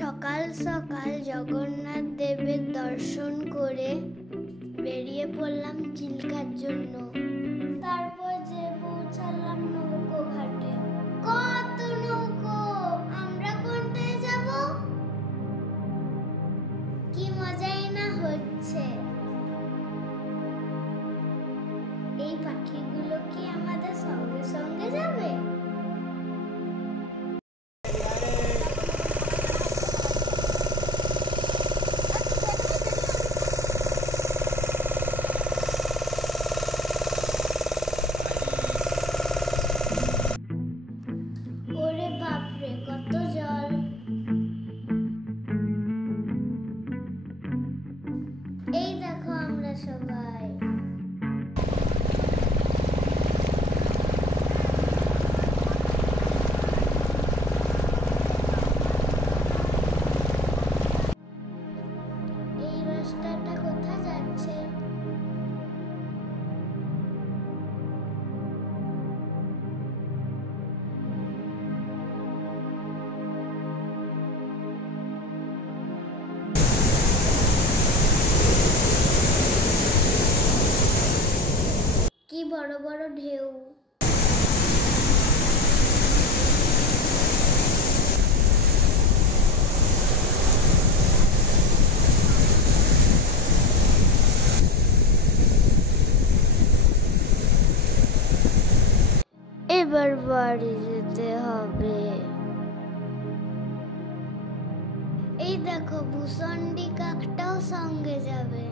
সকাল সকাল জগন্নাথ দেবের দর্শন করে বেরিয়ে পড়লাম চিল্কার জন্য। তারপর যে পৌঁছালাম নৌকো ঘাটে। কত নৌকো, আমরা কোনটায় যাব? কি মজাই না হচ্ছে। এই পাখিগুলো কি আমাদের সঙ্গে সঙ্গে যাবে? ওরে বাপরে, কত জল! এই দেখো আমরা সবাই। এই রাস্তাটা কোথায় যাচ্ছে? কি বড় বড় ঢেউ! এবার বাড়ি যেতে হবে। এই দেখো ভূষণ্ডী কাকটাও সঙ্গে যাবে।